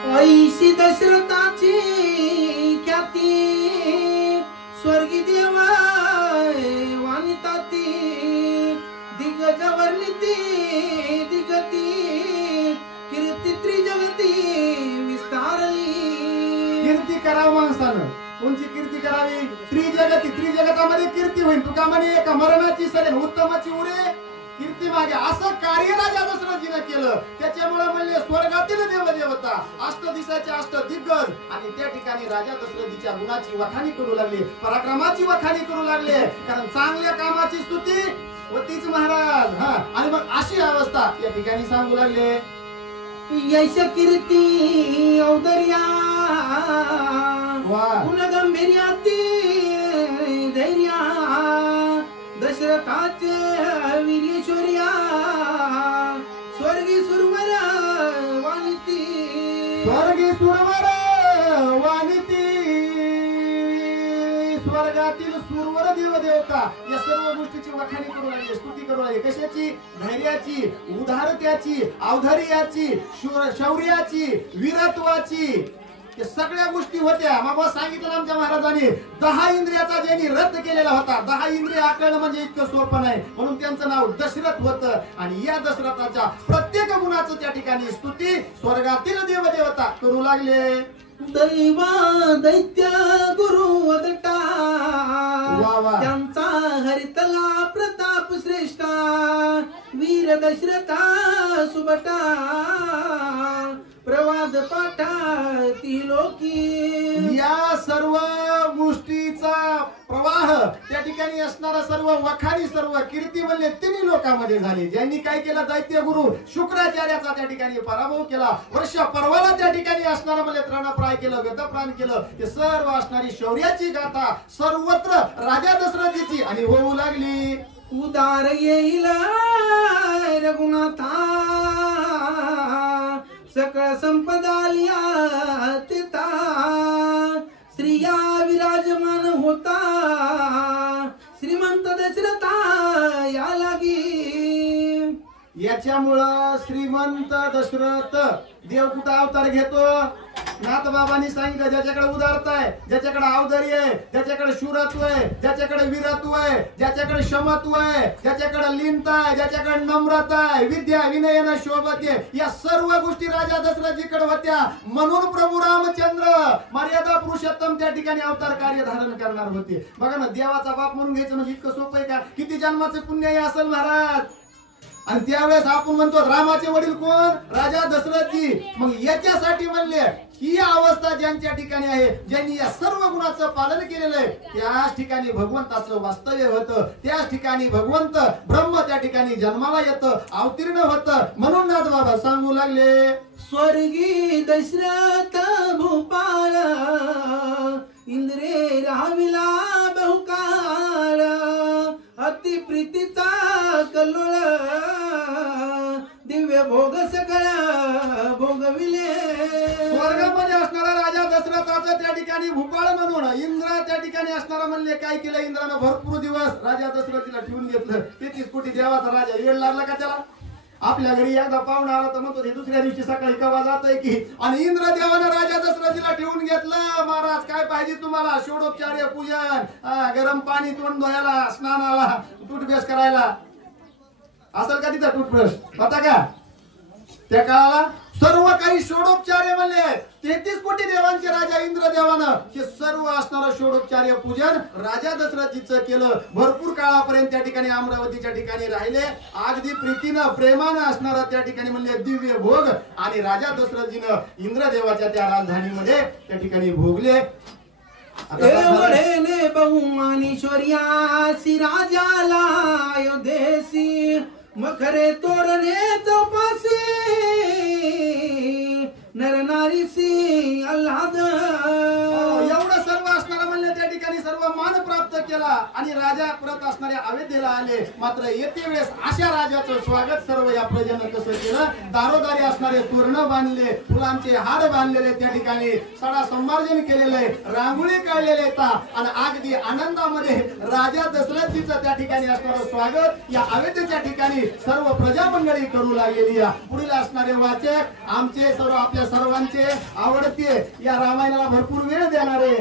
ऐशी दशरथाची ख्याती स्वर्गी देवा वानिता ती दिग्गज वर्णिती दिगती कीर्ती त्रिजगती विस्तारली। कीर्ती करावं माणसानं, कोणची कीर्ती करावी? त्रिजगती, त्रिजगतामध्ये कीर्ती होईल। तुका म्हणे एका मरणाची सरेन उत्तमाची उरे कीर्ती मागे, असं कार्य राजा दशरथजीनं केलं। त्याच्यामुळे म्हणले स्वर्गातील देवदेवता अष्ट दिशाचे अष्ट दिग्गज आणि त्या ठिकाणी राजा दशरथजीच्या गुणाची वखाणी करू लागले, पराक्रमाची वखाणी करू लागले, कारण चांगल्या कामाची स्तुती होतीच महाराज। आणि मग अशी अवस्था या ठिकाणी सांगू लागले। यश कीर्ती औदर्या गुणगंभीर्याती धैर्या दशरथाचे वीर्यशौर्या स्वर्गी सुरवर वानिती स्वर्गी सुरवर वानिती स्वर्गातील सुरवर देवदेवता या सर्व गोष्टीची वखाणी करू लागले, स्तुती करू लागले। कशाची? धैर्याची, उदारत्याची, औदार्याची, शौर्याची, वीरत्वाची, या सगळ्या गोष्टी होत्या। मग सांगितलं आमच्या महाराजांनी 10 इंद्रियाचा ज्यांनी रद्द केलेला होता, 10 इंद्रिय आकळणं म्हणजे इतकं सोपं नाही, म्हणून त्यांचं नाव दशरथ होतं। आणि या दशरथाच्या प्रत्येक गुणाचं त्या ठिकाणी स्तुती स्वर्गातील देवदेवता करू लागले। दैवा दैत्य गुरु वदटा त्यांचा हरितला प्रताप श्रेष्ठा वीर दशरथा सुबटा प्रवाद पाठा ती लोकी। या सर्व गोष्टीचा प्रवाह त्या ठिकाणी असणारा सर्व वखाणी सर्व कीर्ती म्हणले तिन्ही लोकांमध्ये झाली। ज्यांनी काय केलं? दैत्य गुरु शुक्राचार्याचा त्या ठिकाणी पराभव केला, वर्ष पर्वाला त्या ठिकाणी असणारा म्हणजे तृणप्राय केलं, गतप्राण केलं। ते सर्व असणारी शौर्याची गाथा सर्वत्र राजा दशरथीची आणि होऊ लागली। उदार येईल रघुनाथा सकळ संपदा लिया तिथा स्त्रिया विराजमान होता श्रीमंत दशरथा या लागी। याच्यामुळं श्रीमंत दशरथ देव कुठं अवतार घेतो? नाथबाबांनी सांगितलं, ज्याच्याकडे उदारता आहे, ज्याच्याकडे औदार्य आहे, ज्याच्याकडे शूरत्व आहे, ज्याच्याकडे वीरत्व आहे, ज्याच्याकडे क्षमत्व आहे, ज्याच्याकडे लीनता आहे, ज्याच्याकडे नम्रता आहे, विद्या विनयन शोभते, या सर्व गोष्टी राजा दशरथजीकडे होत्या। म्हणून प्रभू रामचंद्र मर्यादा पुरुषोत्तम त्या ठिकाणी अवतार कार्य धारण करणार होते। बघा ना, देवाचा बाप म्हणून घ्यायचं म्हणजे इतकं सोपं आहे का? किती जन्माचे पुण्य असेल महाराज। आणि त्यावेळेस आपण म्हणतो रामाचे वडील कोण? राजा दशरथजी। मग याच्यासाठी म्हणले ही अवस्था ज्यांच्या ठिकाणी आहे, ज्यांनी या सर्व गुणाचं पालन केलेलं आहे, त्याच ठिकाणी भगवंताचं वास्तव्य होतं, त्याच ठिकाणी भगवंत ब्रह्म त्या ठिकाणी जन्माला येतं, अवतीर्ण होतं। म्हणून नाथ बाबा सांगू लागले, स्वर्गी दशरथ भूपाल इंद्रे राविला बहुकाळ अति प्रीतीचा कल्लोळ दिव्य भोग सकळ भोगविले। स्वर्गामध्ये असणारा राजा दशरथाचं त्या ठिकाणी भूपाळ म्हणून इंद्र त्या ठिकाणी असणारा म्हणले काय केलं? इंद्रानं भरपूर दिवस राजा दशरथीला ठेवून घेतलं। 33 कोटी देवाचा राजा, येड लागला का त्याला? आपल्या घरी एकदा पाहुणा आला तर म्हणतो ते दुसऱ्या दिवशी सकाळी कवा जातंय की। आणि इंद्र देवानं राजा दशरथीला ठेवून घेतलं। महाराज काय पाहिजे तुम्हाला? षोडोपचार्य पूजन, गरम पाणी तोंड धुवायला, स्नानाला, टूथब्रश करायला असेल का तिथं टूथब्रश होता का? त्या काळाला सर्व काही षोडोपचार्य म्हणले। 33 कोटी देवांचे राजा इंद्र देवानं हे सर्व असणारं षोडोपचार्य पूजन राजा दशरथजीचं केलं। भरपूर काळापर्यंत त्या ठिकाणी अमरावतीच्या ठिकाणी राहिले, अगदी प्रीतीनं प्रेमानं असणारा त्या ठिकाणी म्हणले दिव्य भोग आणि राजा दशरथजीनं इंद्रदेवाच्या त्या राजधानीमध्ये त्या ठिकाणी भोगले। एवढेने बहुमानीश्वर्यासी राजाला अयोध्येसी मखरे तोरणे चौपासी नर नारीसी आल्हाद। एवढं सर्व असणारा म्हणले त्या ठिकाणी सर्व मान प्राप्त केला आणि राजा परत असणाऱ्या अयोध्येला आले. मात्र येते वेळेस अशा राजाचं स्वागत सर्व या प्रजेनं कसं केलं, दारोदारी असणारे तोरण बांधले, फुलांचे हार बांधलेले, त्या ठिकाणी सडा संमार्जन केलेले, रांगोळी काढलेले आणि अगदी आनंदामध्ये राजा दशरथजीचं त्या ठिकाणी असणारं स्वागत या अयोध्येच्या ठिकाणी सर्व प्रजा मंडळी करू लागलेली. पुढील असणारे वाचक आमचे सर्व आपल्या सर्वांचे आवडते या रामायणाला भरपूर वेळ देणारे